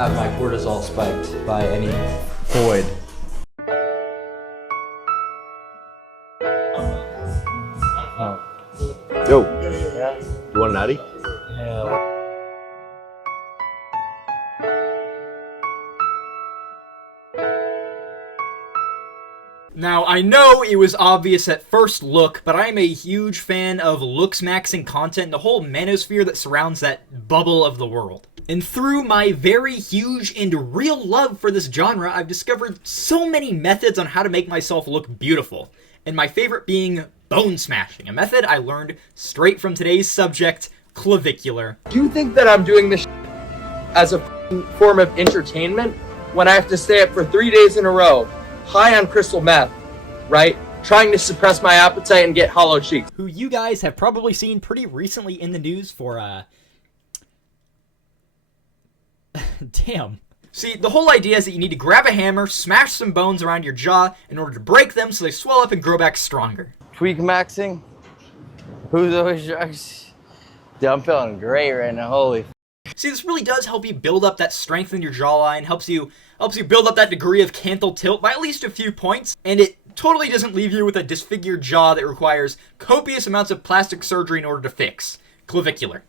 have my cortisol spiked by any void. Yo, Yeah. you want an Addy? Yeah. Now, I know it was obvious at first look, but I'm a huge fan of Looksmaxxing content and the whole manosphere that surrounds that bubble of the world. And through my very huge and real love for this genre, I've discovered so many methods on how to make myself look beautiful. And my favorite being bone smashing, a method I learned straight from today's subject, clavicular. Do you think that I'm doing this as a form of entertainment when I have to stay up for 3 days in a row, high on crystal meth, right? Trying to suppress my appetite and get hollow cheeks. Who you guys have probably seen pretty recently in the news for, damn. See, the whole idea is that you need to grab a hammer, smash some bones around your jaw in order to break them so they swell up and grow back stronger. Tweak-maxing? Who's those drugs? Dude, I'm feeling great right now, holy. See, this really does help you build up that strength in your jawline, helps you build up that degree of canthal tilt by at least a few points, and it totally doesn't leave you with a disfigured jaw that requires copious amounts of plastic surgery in order to fix. Clavicular.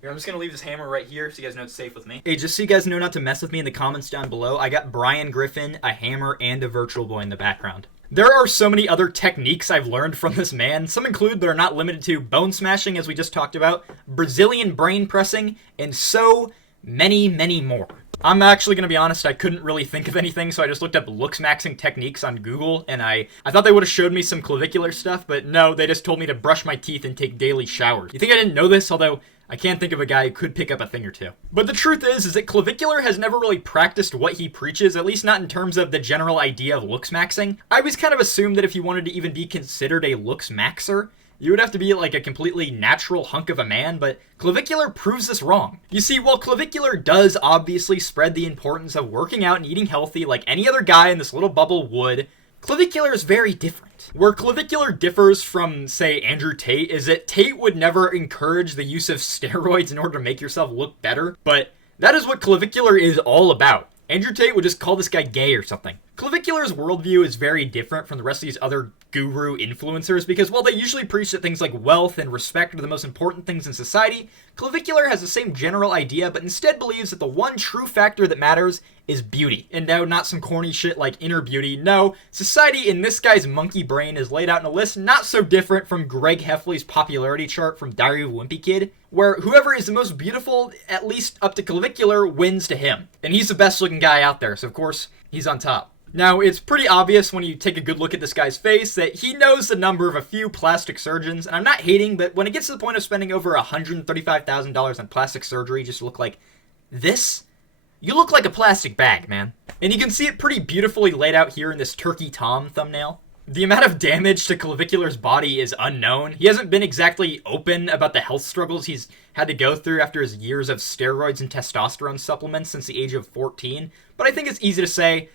Here, I'm just gonna leave this hammer right here so you guys know it's safe with me. Hey, just so you guys know not to mess with me in the comments down below, I got Brian Griffin, a hammer, and a virtual boy in the background. There are so many other techniques I've learned from this man. Some include but are not limited to bone smashing, as we just talked about, Brazilian brain pressing, and so many, many more. I'm actually going to be honest, I couldn't really think of anything, so I just looked up Looksmaxxing techniques on Google, and I thought they would have showed me some clavicular stuff, but no, they just told me to brush my teeth and take daily showers. You think I didn't know this? Although, I can't think of a guy who could pick up a thing or two. But the truth is that Clavicular has never really practiced what he preaches, at least not in terms of the general idea of Looksmaxxing. I always kind of assumed that if you wanted to even be considered a Looksmaxxer, you would have to be like a completely natural hunk of a man, but Clavicular proves this wrong. You see, while Clavicular does obviously spread the importance of working out and eating healthy like any other guy in this little bubble would, Clavicular is very different. Where Clavicular differs from, say, Andrew Tate is that Tate would never encourage the use of steroids in order to make yourself look better, but that is what Clavicular is all about. Andrew Tate would just call this guy gay or something. Clavicular's worldview is very different from the rest of these other guru influencers because while they usually preach that things like wealth and respect are the most important things in society, Clavicular has the same general idea but instead believes that the one true factor that matters is beauty. And no, not some corny shit like inner beauty. No, society in this guy's monkey brain is laid out in a list not so different from Greg Heffley's popularity chart from Diary of a Wimpy Kid, where whoever is the most beautiful, at least up to Clavicular, wins to him. And he's the best looking guy out there, so of course, he's on top. Now, it's pretty obvious when you take a good look at this guy's face that he knows the number of a few plastic surgeons, and I'm not hating, but when it gets to the point of spending over $135,000 on plastic surgery just to look like this, you look like a plastic bag, man. And you can see it pretty beautifully laid out here in this Turkey Tom thumbnail. The amount of damage to Clavicular's body is unknown. He hasn't been exactly open about the health struggles he's had to go through after his years of steroids and testosterone supplements since the age of 14, but I think it's easy to say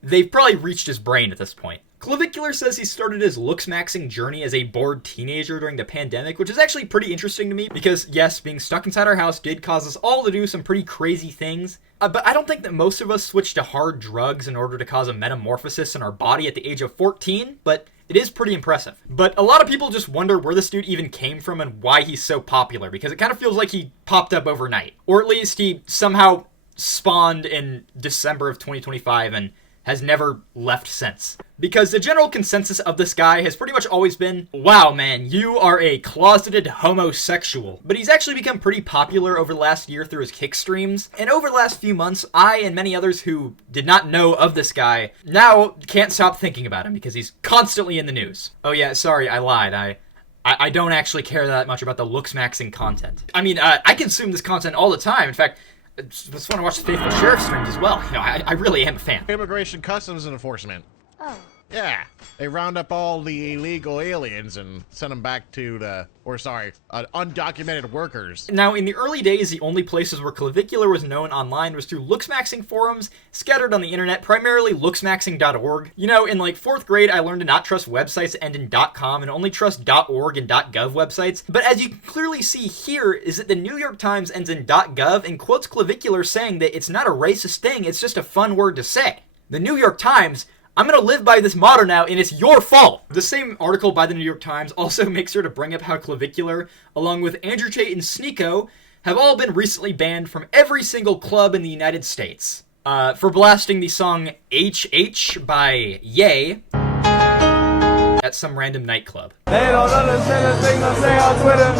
they've probably reached his brain at this point. Clavicular says he started his Looksmaxxing journey as a bored teenager during the pandemic, which is actually pretty interesting to me because, yes, being stuck inside our house did cause us all to do some pretty crazy things, but I don't think that most of us switched to hard drugs in order to cause a metamorphosis in our body at the age of 14, but it is pretty impressive. But a lot of people just wonder where this dude even came from and why he's so popular, because it kind of feels like he popped up overnight. Or at least he somehow spawned in December of 2025 and has never left since. Because the general consensus of this guy has pretty much always been, wow man, you are a closeted homosexual. But he's actually become pretty popular over the last year through his kick streams, and over the last few months, I and many others who did not know of this guy now can't stop thinking about him because he's constantly in the news. Oh yeah, sorry, I lied. I don't actually care that much about the Looksmaxxing content. I mean, I consume this content all the time. In fact, I just want to watch the Faithful Sheriff streams as well. You know, I really am a fan. Immigration Customs and Enforcement. Oh, Yeah, they round up all the illegal aliens and send them back to undocumented workers. Now, in the early days, the only places where Clavicular was known online was through Looksmaxxing forums scattered on the internet, primarily looksmaxxing.org. You know, in like 4th grade, I learned to not trust websites that end in .com and only trust .org and .gov websites. But as you can clearly see here, is that the New York Times ends in .gov and quotes Clavicular saying that it's not a racist thing, it's just a fun word to say. The New York Times, I'm gonna live by this motto now, and it's your fault! The same article by the New York Times also makes sure to bring up how Clavicular, along with Andrew Tate and Sneeko, have all been recently banned from every single club in the United States. For blasting the song HH by Ye at some random nightclub. They don't understand the thing I say on Twitter.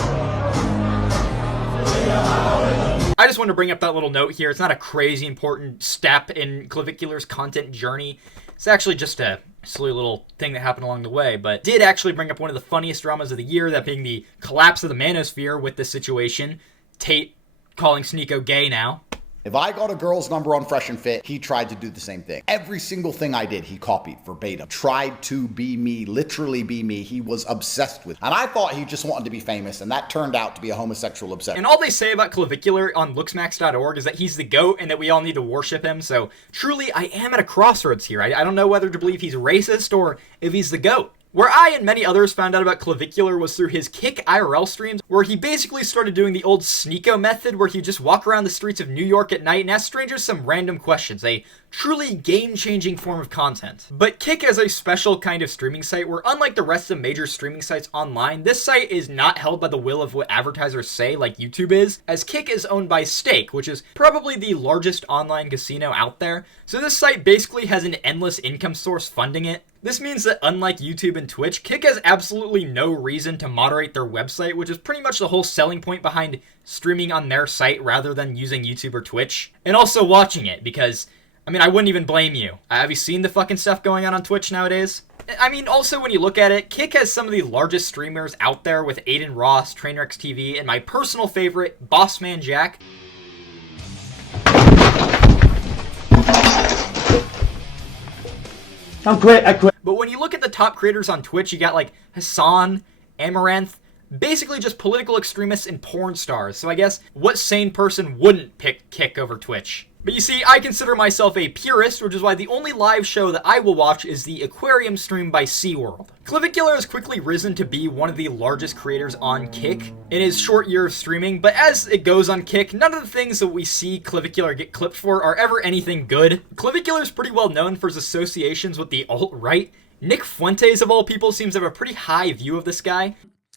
I just wanted to bring up that little note here. It's not a crazy important step in Clavicular's content journey. It's actually just a silly little thing that happened along the way, but did actually bring up one of the funniest dramas of the year, that being the collapse of the manosphere with this situation. Tate calling Sneeko gay now. If I got a girl's number on Fresh and Fit, he tried to do the same thing. Every single thing I did, he copied verbatim. Tried to be me, literally be me. He was obsessed with. And I thought he just wanted to be famous, and that turned out to be a homosexual obsession. And all they say about Clavicular on looksmax.org is that he's the GOAT and that we all need to worship him. So truly, I am at a crossroads here. I don't know whether to believe he's racist or if he's the GOAT. Where I and many others found out about Clavicular was through his Kick IRL streams, where he basically started doing the old Sneeko method, where he'd just walk around the streets of New York at night and ask strangers some random questions, a truly game-changing form of content. But Kick is a special kind of streaming site where, unlike the rest of major streaming sites online, this site is not held by the will of what advertisers say like YouTube is, as Kick is owned by Stake, which is probably the largest online casino out there. So this site basically has an endless income source funding it. This means that unlike YouTube and Twitch, Kick has absolutely no reason to moderate their website, which is pretty much the whole selling point behind streaming on their site rather than using YouTube or Twitch. And also watching it, because, I mean, I wouldn't even blame you. Have you seen the fucking stuff going on Twitch nowadays? I mean, also when you look at it, Kick has some of the largest streamers out there with Aiden Ross, TrainwreckX TV, and my personal favorite, Bossman Jack. I quit. But when you look at the top creators on Twitch, you got like Hassan, Amaranth, basically just political extremists and porn stars. So I guess what sane person wouldn't pick Kick over Twitch? But you see, I consider myself a purist, which is why the only live show that I will watch is the aquarium stream by SeaWorld. Clavicular has quickly risen to be one of the largest creators on Kick in his short year of streaming, but as it goes on Kick, none of the things that we see Clavicular get clipped for are ever anything good. Clavicular is pretty well known for his associations with the alt-right. Nick Fuentes, of all people, seems to have a pretty high view of this guy.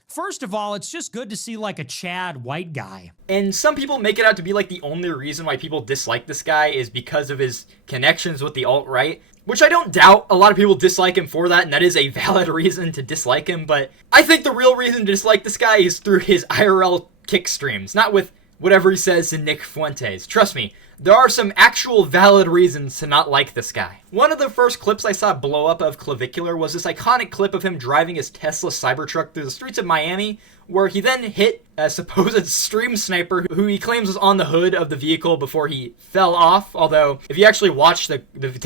First of all, it's just good to see like a Chad white guy. And some people make it out to be like the only reason why people dislike this guy is because of his connections with the alt-right, which I don't doubt. A lot of people dislike him for that, and that is a valid reason to dislike him, but I think the real reason to dislike this guy is through his IRL Kick streams, not with whatever he says to Nick Fuentes. Trust me, there are some actual valid reasons to not like this guy. One of the first clips I saw blow up of Clavicular was this iconic clip of him driving his Tesla Cybertruck through the streets of Miami, where he then hit a supposed stream sniper who he claims was on the hood of the vehicle before he fell off. Although, if you actually watch the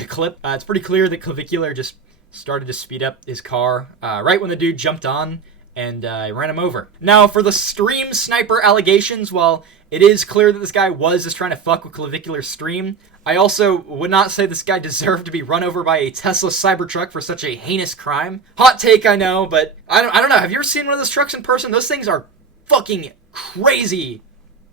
clip, it's pretty clear that Clavicular just started to speed up his car right when the dude jumped on and ran him over. Now, for the stream sniper allegations, well, it is clear that this guy was just trying to fuck with Clavicular's stream. I also would not say this guy deserved to be run over by a Tesla Cybertruck for such a heinous crime. Hot take, I know, but I don't know. Have you ever seen one of those trucks in person? Those things are fucking crazy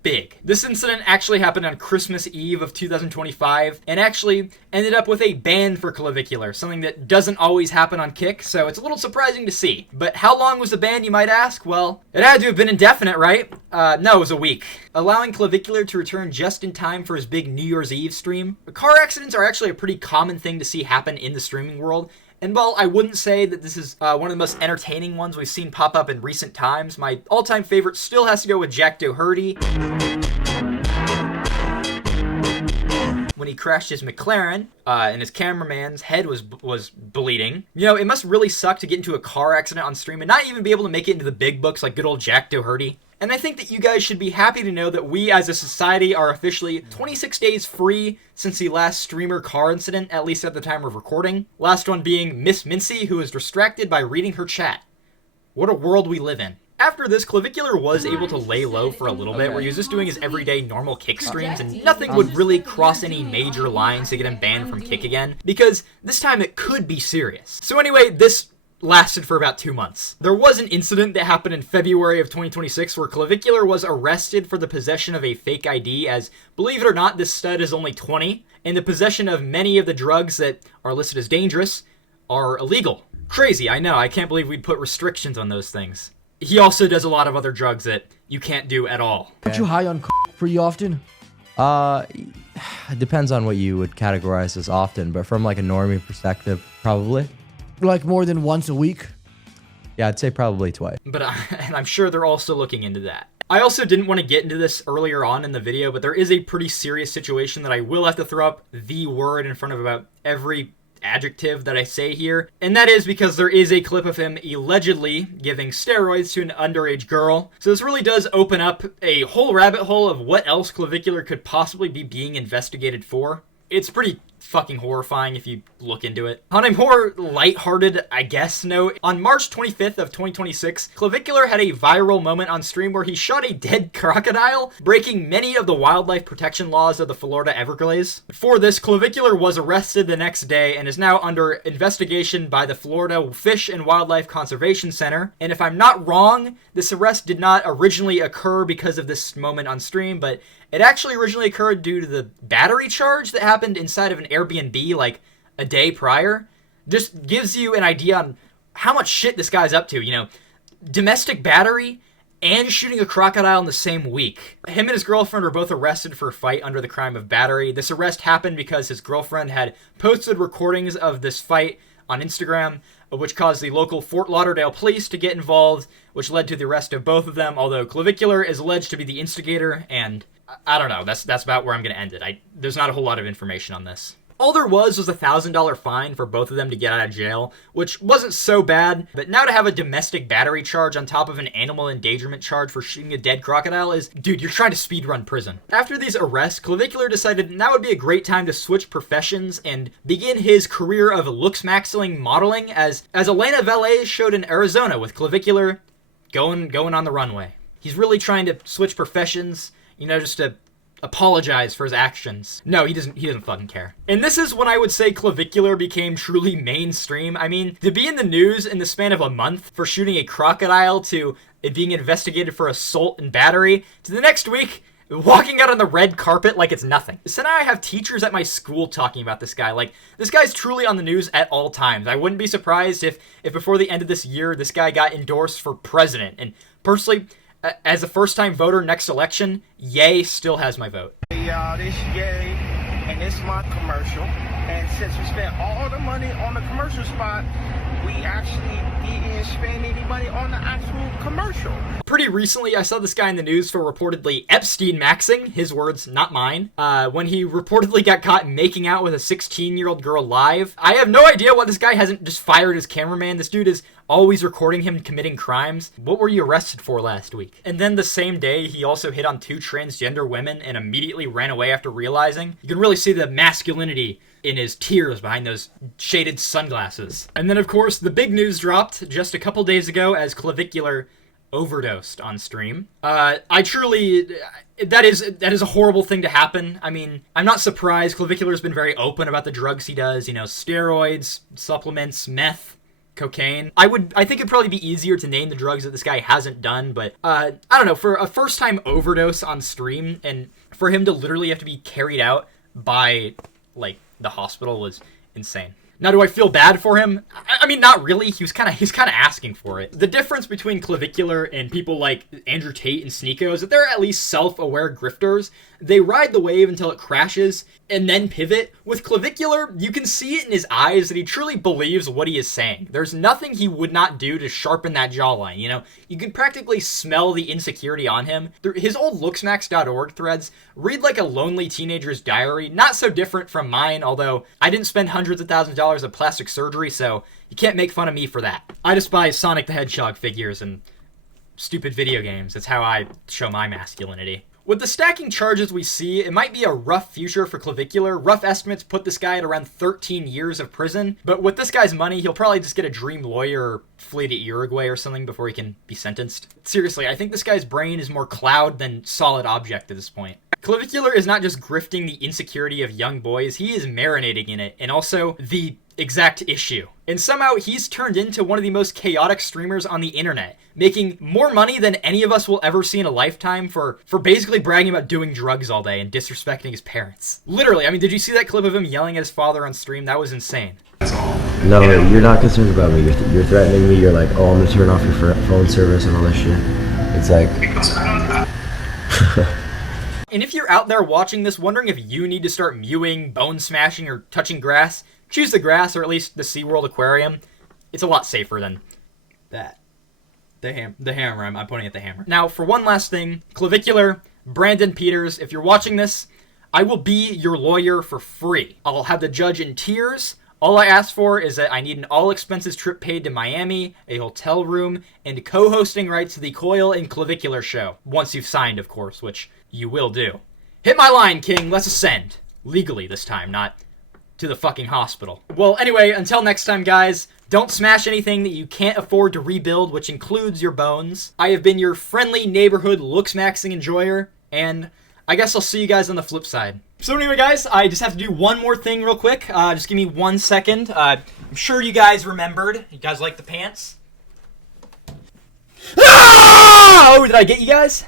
big. This incident actually happened on Christmas Eve of 2025 and actually ended up with a ban for Clavicular, something that doesn't always happen on Kick, so it's a little surprising to see. But how long was the ban, you might ask? Well, it had to have been indefinite, right? No, it was a week. Allowing Clavicular to return just in time for his big New Year's Eve stream. Car accidents are actually a pretty common thing to see happen in the streaming world. And while I wouldn't say that this is one of the most entertaining ones we've seen pop up in recent times, my all-time favorite still has to go with Jack Doherty when he crashed his McLaren and his cameraman's head was bleeding. You know, it must really suck to get into a car accident on stream and not even be able to make it into the big books like good old Jack Doherty. And I think that you guys should be happy to know that we as a society are officially 26 days free since the last streamer car incident, at least at the time of recording. Last one being Miss Mincy, who was distracted by reading her chat. What a world we live in. After this, Clavicular was able to lay low for a little bit, where he was just doing his everyday normal kick streams, and nothing would really cross any major lines to get him banned from kick again, because this time it could be serious. So anyway, this lasted for about 2 months. There was an incident that happened in February of 2026 where Clavicular was arrested for the possession of a fake ID, as, believe it or not, this stud is only 20, and the possession of many of the drugs that are listed as dangerous are illegal. Crazy, I know, I can't believe we'd put restrictions on those things. He also does a lot of other drugs that you can't do at all. Aren't you high on pretty often? It depends on what you would categorize as often, but from like a normie perspective, probably. Like more than once a week? Yeah, I'd say probably twice. But and I'm sure they're also looking into that. I also didn't want to get into this earlier on in the video, but there is a pretty serious situation that I will have to throw up the word in front of about every adjective that I say here, and that is because there is a clip of him allegedly giving steroids to an underage girl. So this really does open up a whole rabbit hole of what else Clavicular could possibly be being investigated for. It's pretty fucking horrifying if you look into it. On a more lighthearted, I guess, note, on March 25th of 2026, Clavicular had a viral moment on stream where he shot a dead crocodile, breaking many of the wildlife protection laws of the Florida Everglades. For this, Clavicular was arrested the next day and is now under investigation by the Florida Fish and Wildlife Conservation Center. And if I'm not wrong, this arrest did not originally occur because of this moment on stream, but it actually originally occurred due to the battery charge that happened inside of an Airbnb like a day prior. Just gives you an idea on how much shit this guy's up to, you know. Domestic battery and shooting a crocodile in the same week. Him and his girlfriend were both arrested for a fight under the crime of battery. This arrest happened because his girlfriend had posted recordings of this fight on Instagram, which caused the local Fort Lauderdale police to get involved, which led to the arrest of both of them, although Clavicular is alleged to be the instigator, and I don't know, that's about where I'm going to end it. There's not a whole lot of information on this. All there was a $1,000 fine for both of them to get out of jail, which wasn't so bad, but now to have a domestic battery charge on top of an animal endangerment charge for shooting a dead crocodile is, dude, you're trying to speedrun prison. After these arrests, Clavicular decided now would be a great time to switch professions and begin his career of Looksmaxxing modeling, as Elena Velez showed in Arizona with Clavicular going on the runway. He's really trying to switch professions, you know, just to apologize for his actions. No, he doesn't fucking care. And this is when I would say Clavicular became truly mainstream. I mean, to be in the news in the span of a month for shooting a crocodile, to it being investigated for assault and battery, to the next week walking out on the red carpet like it's nothing. So now I have teachers at my school talking about this guy. Like, this guy's truly on the news at all times. I wouldn't be surprised if before the end of this year, this guy got endorsed for president. And personally, as a first-time voter next election, Ye still has my vote. Hey y'all, this Ye, and it's my commercial. And since we spent all the money on the commercial spot, we actually didn't spend any money on the actual commercial. Pretty recently, I saw this guy in the news for reportedly Epstein-maxing, his words, not mine, when he reportedly got caught making out with a 16-year-old girl live. I have no idea why this guy hasn't just fired his cameraman. This dude is always recording him committing crimes. What were you arrested for last week? And then the same day, he also hit on 2 transgender women and immediately ran away after realizing. You can really see the masculinity in his tears behind those shaded sunglasses. And then, of course, the big news dropped just a couple days ago as Clavicular overdosed on stream. That is a horrible thing to happen. I mean, I'm not surprised. Clavicular's been very open about the drugs he does, you know, steroids, supplements, meth, cocaine. I think it'd probably be easier to name the drugs that this guy hasn't done, but I don't know, for a first-time overdose on stream, and for him to literally have to be carried out by, like, the hospital was insane. Now, do I feel bad for him? I mean, not really. He's kind of asking for it. The difference between Clavicular and people like Andrew Tate and Sneeko is that they're at least self-aware grifters. They ride the wave until it crashes and then pivot. With Clavicular, you can see it in his eyes that he truly believes what he is saying. There's nothing he would not do to sharpen that jawline, you know? You can practically smell the insecurity on him. His old Looksmaxx.org threads read like a lonely teenager's diary, not so different from mine, although I didn't spend hundreds of thousands of dollars of plastic surgery, so you can't make fun of me for that. I despise Sonic the Hedgehog figures and stupid video games. That's how I show my masculinity. With the stacking charges we see, it might be a rough future for Clavicular. Rough estimates put this guy at around 13 years of prison. But with this guy's money, he'll probably just get a dream lawyer or flee to Uruguay or something before he can be sentenced. Seriously, I think this guy's brain is more cloud than solid object at this point. Clavicular is not just grifting the insecurity of young boys, he is marinating in it, and also the exact issue. And somehow he's turned into one of the most chaotic streamers on the internet, making more money than any of us will ever see in a lifetime for basically bragging about doing drugs all day and disrespecting his parents. Literally, I mean, did you see that clip of him yelling at his father on stream? That was insane. No, you're not concerned about me. You're threatening me. You're like, oh, I'm gonna turn off your phone service and all that shit. It's like... And if you're out there watching this wondering if you need to start mewing, bone smashing, or touching grass, choose the grass, or at least the SeaWorld aquarium. It's a lot safer than that. The hammer, I'm pointing at the hammer. Now, for one last thing, Clavicular, Brandon Peters, if you're watching this, I will be your lawyer for free. I'll have the judge in tears. All I ask for is that I need an all-expenses trip paid to Miami, a hotel room, and co-hosting rights to the Coil and Clavicular show. Once you've signed, of course, which you will do. Hit my line, King. Let's ascend. Legally this time, not to the fucking hospital. Well, anyway, until next time, guys, don't smash anything that you can't afford to rebuild, which includes your bones. I have been your friendly neighborhood Looksmaxxing enjoyer, and I guess I'll see you guys on the flip side. So anyway, guys, I just have to do one more thing real quick. Just give me 1 second. I'm sure you guys remembered. You guys like the pants? Ah! Oh, did I get you guys?